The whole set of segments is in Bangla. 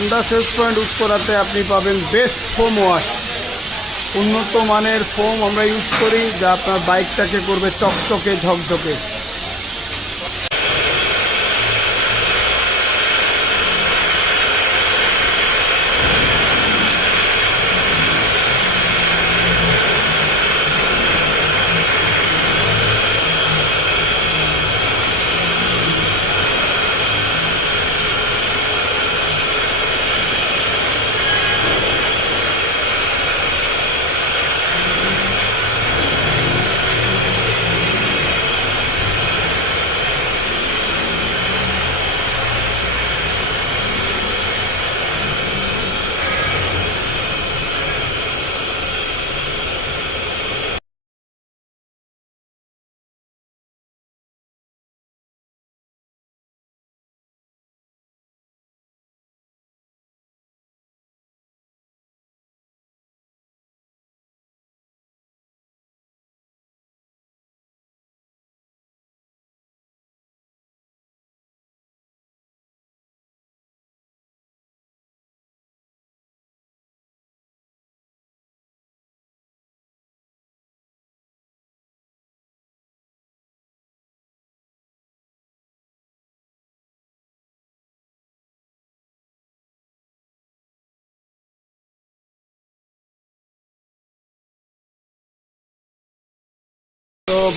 হন্ডা সেলস পয়েন্ট উত্তরাতে আপনি পাবেন বেস্ট ফোম ওয়াশ উন্নত মানের ফোম আমরা ইউজ করি, যা আপনার বাইকটাকে করবে চকচকে, ঝকঝকে।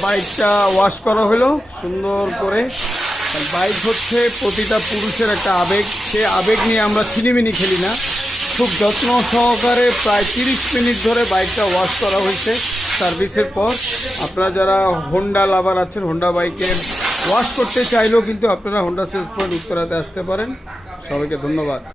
বাইকটা ওয়াশ করা হলো, সুন্দর করে। বাইক হচ্ছে প্রতিটা পুরুষের একটা আবেগ। সে আবেগ নিয়ে আমরা ছিনিমিনি খেলি না। খুব যত্ন সহকারে প্রায় তিরিশ মিনিট ধরে বাইকটা ওয়াশ করা হয়েছে সার্ভিসের পর। আপনারা যারা হোন্ডা লাভার আছেন হোন্ডা বাইকের ওয়াশ করতে চাইলেও কিন্তু আপনারা হোন্ডা সেলস পয়েন্ট উত্তরাতে আসতে পারেন। সবাইকে ধন্যবাদ।